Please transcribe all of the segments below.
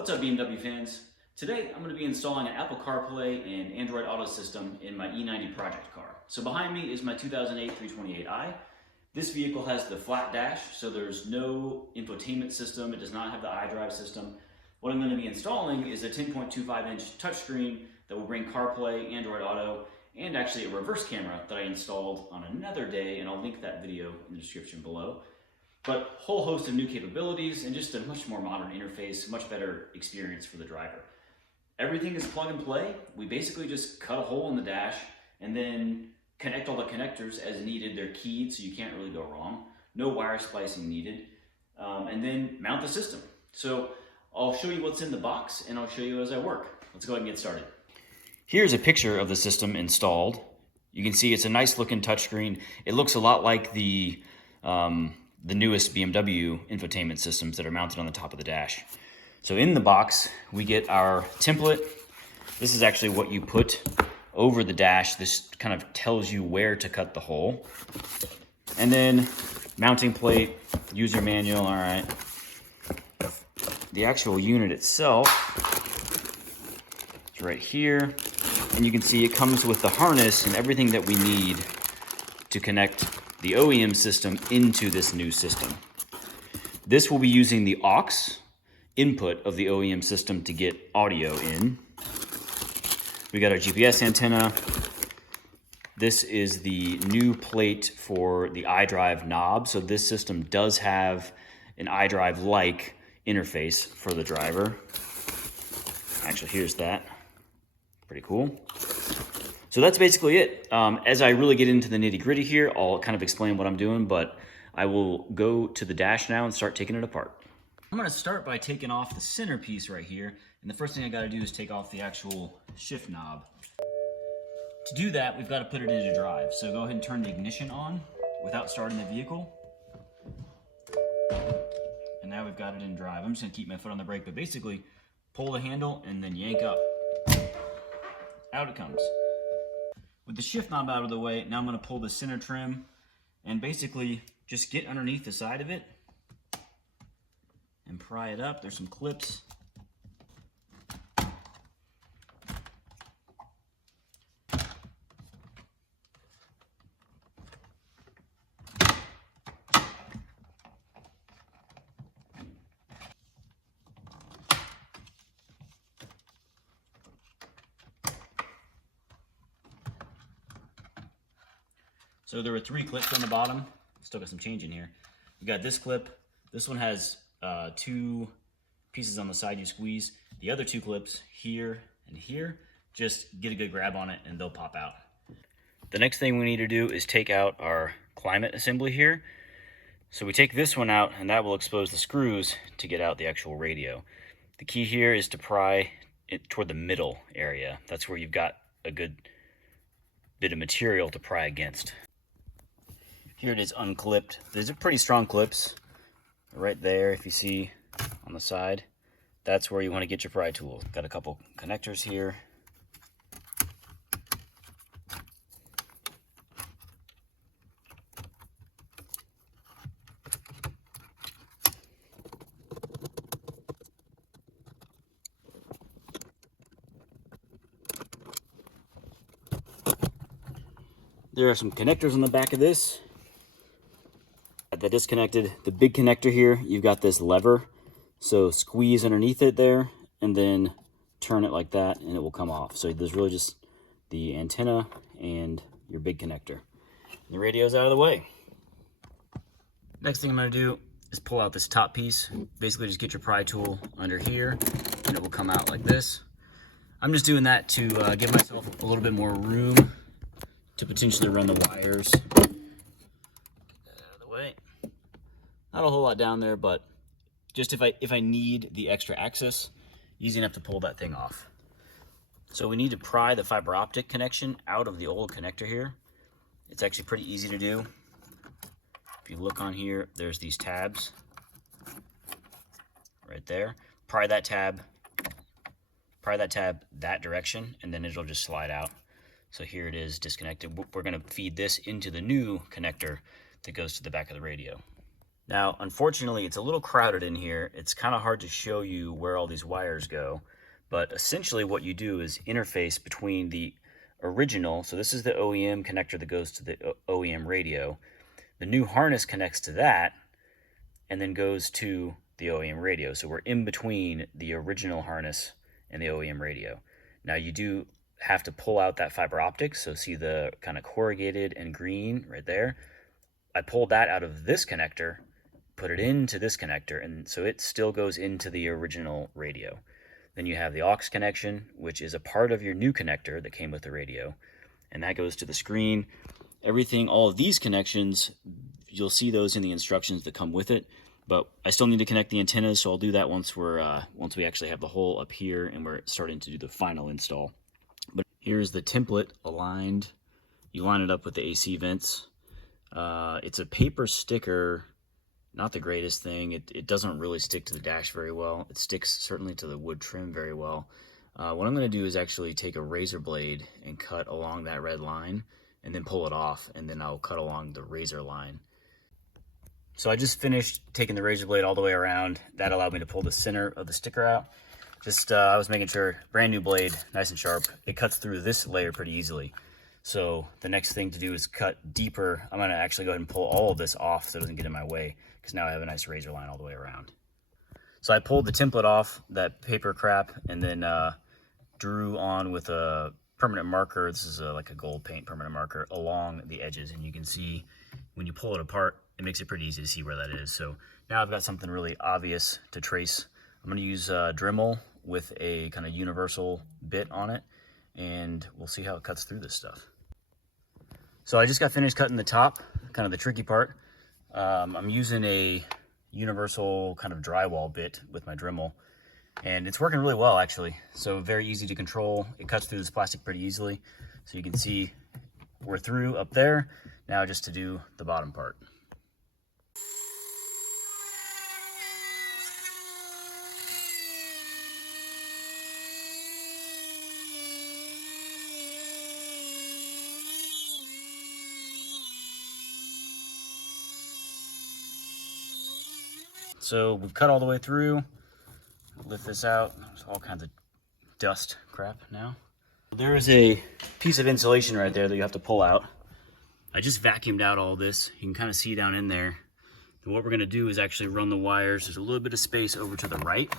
What's up, BMW fans? Today I'm going to be installing an Apple CarPlay and Android Auto system in my E90 project car. So behind me is my 2008 328i. This vehicle has the flat dash, so there's no infotainment system. It does not have the iDrive system. What I'm going to be installing is a 10.25-inch touchscreen that will bring CarPlay, Android Auto, and actually a reverse camera that I installed on another day, and I'll link that video in the description below. But a whole host of new capabilities and just a much more modern interface, much better experience for the driver. Everything is plug and play. We basically just cut a hole in the dash and then connect all the connectors as needed. They're keyed, so you can't really go wrong. No wire splicing needed. And then mount the system. So I'll show you what's in the box and I'll show you as I work. Let's go ahead and get started. Here's a picture of the system installed. You can see it's a nice looking touchscreen. It looks a lot like the newest BMW infotainment systems that are mounted on the top of the dash. So in the box, we get our template. This is actually what you put over the dash. This kind of tells you where to cut the hole. And then mounting plate, user manual, all right. The actual unit itself is right here. And you can see it comes with the harness and everything that we need to connect the OEM system into this new system. This will be using the aux input of the OEM system to get audio in. We got our GPS antenna. This is the new plate for the iDrive knob. So this system does have an iDrive-like interface for the driver. Actually, here's that. Pretty cool. So that's basically it. As I really get into the nitty-gritty here, I'll kind of explain what I'm doing, but I will go to the dash now and start taking it apart. I'm gonna start by taking off the center piece right here, and the first thing I gotta do is take off the actual shift knob. To do that, we've gotta put it into drive. So go ahead and turn the ignition on without starting the vehicle. And now we've got it in drive. I'm just gonna keep my foot on the brake, but basically pull the handle and then yank up. Out it comes. With the shift knob out of the way, now I'm going to pull the center trim and basically just get underneath the side of it and pry it up. There's some clips. So there were 3 clips on the bottom. Still got some change in here. We got this clip. This one has 2 pieces on the side you squeeze. The other 2 clips here and here, just get a good grab on it and they'll pop out. The next thing we need to do is take out our climate assembly here. So we take this one out and that will expose the screws to get out the actual radio. The key here is to pry it toward the middle area. That's where you've got a good bit of material to pry against. Here it is unclipped. These are pretty strong clips. Right there, if you see on the side, that's where you want to get your pry tool. Got a couple connectors here. There are some connectors on the back of this. That disconnected. The big connector here, you've got this lever. So squeeze underneath it there and then turn it like that and it will come off. So there's really just the antenna and your big connector. The radio's out of the way. Next thing I'm going to do is pull out this top piece. Basically just get your pry tool under here and it will come out like this. I'm just doing that to give myself a little bit more room to potentially run the wires. Not a whole lot down there, but just if I need the extra access, easy enough to pull that thing off. So we need to pry the fiber optic connection out of the old connector here. It's actually pretty easy to do. If you look on here, there's these tabs right there. Pry that tab that direction, and then it'll just slide out. So here it is disconnected. We're going to feed this into the new connector that goes to the back of the radio. Now, unfortunately, it's a little crowded in here. It's kind of hard to show you where all these wires go, but essentially what you do is interface between the original, so this is the OEM connector that goes to the OEM radio. The new harness connects to that and then goes to the OEM radio. So we're in between the original harness and the OEM radio. Now you do have to pull out that fiber optics, so see the kind of corrugated and green right there. I pulled that out of this connector, put it into this connector, and so it still goes into the original radio. Then you have the aux connection, which is a part of your new connector that came with the radio, and that goes to the screen. Everything, all of these connections, you'll see those in the instructions that come with it, but I still need to connect the antennas, so I'll do that once we actually have the hole up here and we're starting to do the final install. But here's the template aligned. You line it up with the AC vents. It's a paper sticker, not the greatest thing. It doesn't really stick to the dash very well. It sticks certainly to the wood trim very well. What I'm going to do is actually take a razor blade and cut along that red line and then pull it off, and then I'll cut along the razor line. So I just finished taking the razor blade all the way around. That allowed me to pull the center of the sticker out. I was making sure, brand new blade, nice and sharp. It cuts through this layer pretty easily. So the next thing to do is cut deeper. I'm gonna actually go ahead and pull all of this off so it doesn't get in my way, because now I have a nice razor line all the way around. So I pulled the template off, that paper crap, and then drew on with a permanent marker. This is like a gold paint permanent marker along the edges, and you can see when you pull it apart, it makes it pretty easy to see where that is. So now I've got something really obvious to trace. I'm gonna use Dremel with a kind of universal bit on it, and we'll see how it cuts through this stuff. So I just got finished cutting the top, kind of the tricky part. I'm using a universal kind of drywall bit with my Dremel, and it's working really well actually. So very easy to control. It cuts through this plastic pretty easily. So you can see we're through up there. Now just to do the bottom part. So we've cut all the way through. Lift this out. There's all kinds of dust crap now. There is a piece of insulation right there that you have to pull out. I just vacuumed out all this. You can kind of see down in there. And what we're gonna do is actually run the wires. There's a little bit of space over to the right.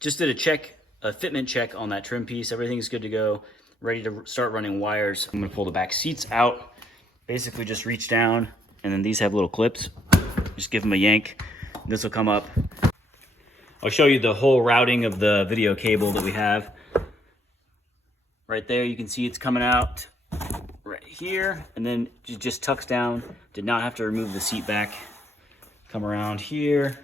Just did a fitment check on that trim piece. Everything's good to go. Ready to start running wires. I'm gonna pull the back seats out. Basically just reach down, and then these have little clips. Just give them a yank. This will come up. I'll show you the whole routing of the video cable that we have. Right there, you can see it's coming out right here, and then it just tucks down. Did not have to remove the seat back. Come around here.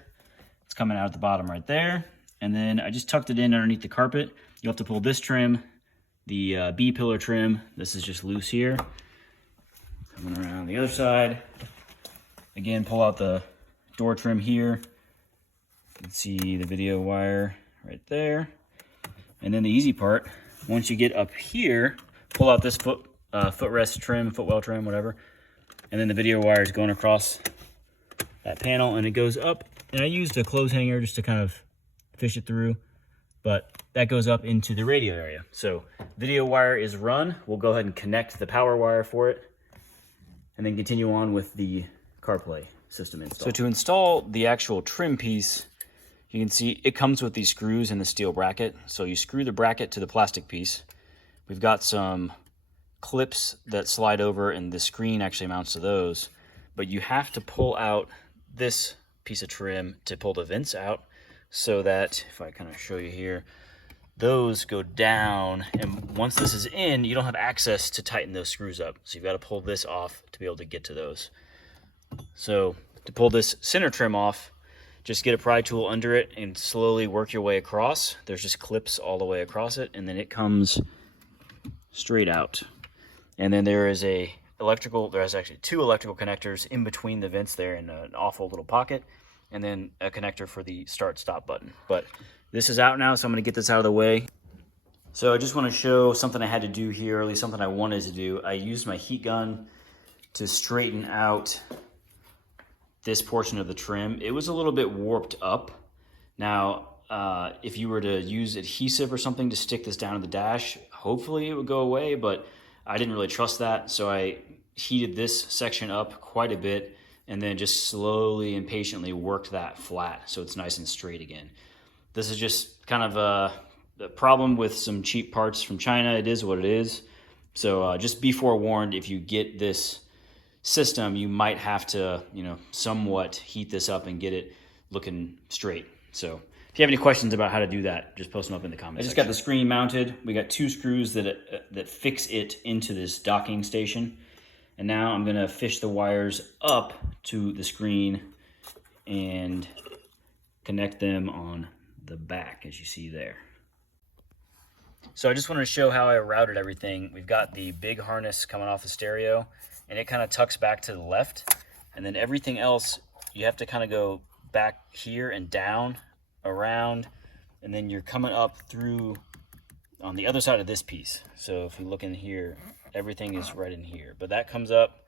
It's coming out at the bottom right there. And then I just tucked it in underneath the carpet. You'll have to pull this trim, the B-pillar trim. This is just loose here. Coming around the other side. Again, pull out the door trim here. You can see the video wire right there. And then the easy part, once you get up here, pull out this footrest trim, footwell trim, whatever. And then the video wire is going across that panel, and it goes up. And I used a clothes hanger just to kind of fish it through, but that goes up into the radio area. So video wire is run. We'll go ahead and connect the power wire for it, and then continue on with the CarPlay system install. So to install the actual trim piece, you can see it comes with these screws and the steel bracket. So you screw the bracket to the plastic piece. We've got some clips that slide over, and the screen actually mounts to those. But you have to pull out this piece of trim to pull the vents out, so that, if I kind of show you here, those go down, and once this is in, you don't have access to tighten those screws up. So you've got to pull this off to be able to get to those. So to pull this center trim off, just get a pry tool under it and slowly work your way across. There's just clips all the way across it, and then it comes straight out. And then there's actually two electrical connectors in between the vents there in an awful little pocket, and then a connector for the start stop button. But this is out now, so I'm gonna get this out of the way. So I just wanna show something I had to do here, or at least something I wanted to do. I used my heat gun to straighten out this portion of the trim, it was a little bit warped up. Now, if you were to use adhesive or something to stick this down to the dash, hopefully it would go away, but I didn't really trust that, so I heated this section up quite a bit and then just slowly and patiently worked that flat so it's nice and straight again. This is just kind of a problem with some cheap parts from China. It is what it is. So just be forewarned, if you get this system, you might have to, somewhat heat this up and get it looking straight. So if you have any questions about how to do that, just post them up in the comments. I just got the screen mounted. We got 2 screws that fix it into this docking station. And now I'm gonna fish the wires up to the screen and connect them on the back, as you see there. So I just wanted to show how I routed everything. We've got the big harness coming off the stereo, and it kind of tucks back to the left. And then everything else, you have to kind of go back here and down, around, and then you're coming up through on the other side of this piece. So if you look in here, everything is right in here. But that comes up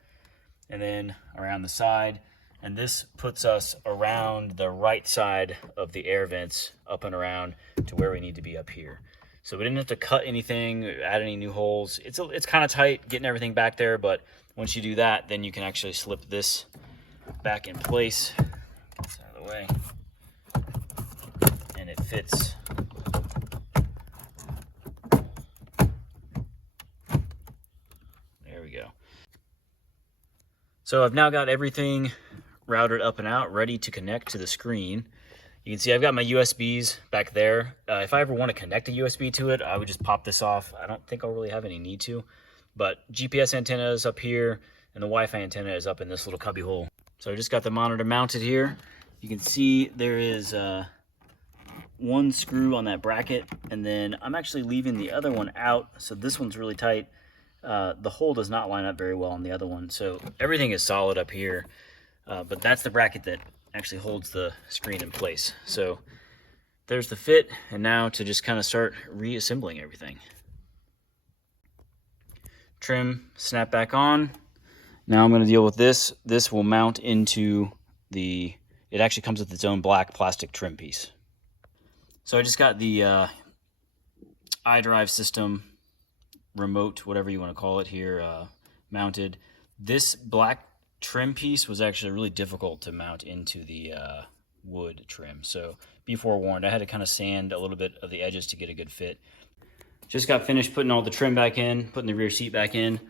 and then around the side, and this puts us around the right side of the air vents, up and around to where we need to be up here. So we didn't have to cut anything, add any new holes. It's kind of tight getting everything back there, but once you do that, then you can actually slip this back in place. Get this out of the way. And it fits. There we go. So I've now got everything routed up and out, ready to connect to the screen. You can see I've got my USBs back there. If I ever want to connect a USB to it, I would just pop this off. I don't think I'll really have any need to. But GPS antenna is up here, and the Wi-Fi antenna is up in this little cubby hole. So I just got the monitor mounted here. You can see there is one screw on that bracket, and then I'm actually leaving the other one out, so this one's really tight. The hole does not line up very well on the other one, so everything is solid up here. But that's the bracket that actually holds the screen in place. So there's the fit, and now to just kind of start reassembling everything. Trim, snap back on. Now I'm going to deal with this. This will mount into it actually comes with its own black plastic trim piece. So I just got the iDrive system, remote, whatever you want to call it here, mounted. This black trim piece was actually really difficult to mount into the wood trim, so be forewarned. I had to kind of sand a little bit of the edges to get a good fit. Just got finished putting all the trim back in, putting the rear seat back in.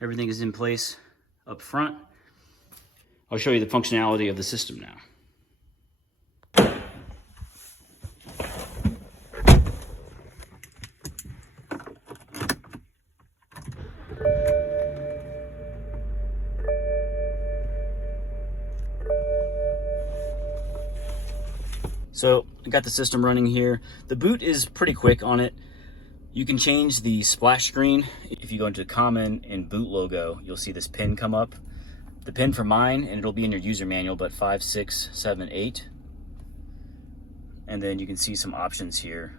Everything is in place up front. I'll show you the functionality of the system now. So I got the system running here. The boot is pretty quick on it. You can change the splash screen. If you go into common and boot logo, you'll see this pin come up. The pin for mine, and it'll be in your user manual, but 5, 6, 7, 8. And then you can see some options here.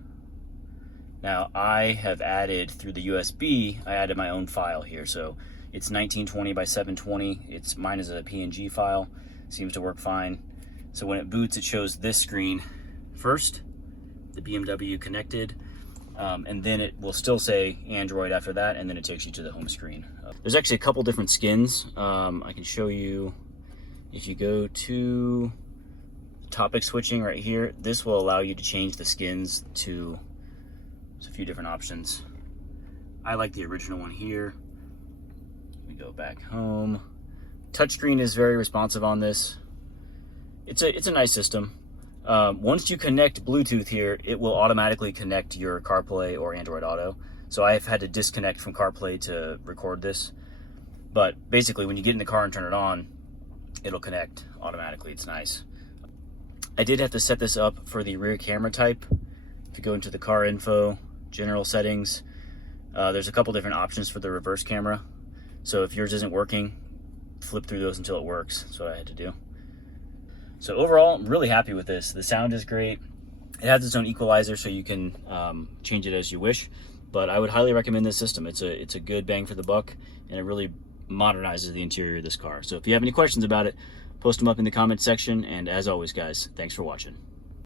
Now I have added through the USB, I added my own file here. So it's 1920 by 720. Mine is a PNG file. Seems to work fine. So when it boots, it shows this screen first, the BMW connected, and then it will still say Android after that, and then it takes you to the home screen. There's actually a couple different skins. I can show you, if you go to topic switching right here, this will allow you to change the skins to a few different options. I like the original one here. We go back home. Touchscreen is very responsive on this. It's a nice system. Once you connect Bluetooth here, it will automatically connect your CarPlay or Android Auto. So I've had to disconnect from CarPlay to record this. But basically, when you get in the car and turn it on, it'll connect automatically. It's nice. I did have to set this up for the rear camera type. If you go into the car info, general settings, there's a couple different options for the reverse camera. So if yours isn't working, flip through those until it works. That's what I had to do. So overall, I'm really happy with this. The sound is great. It has its own equalizer, so you can change it as you wish. But I would highly recommend this system. It's a good bang for the buck, and it really modernizes the interior of this car. So if you have any questions about it, post them up in the comments section. And as always, guys, thanks for watching.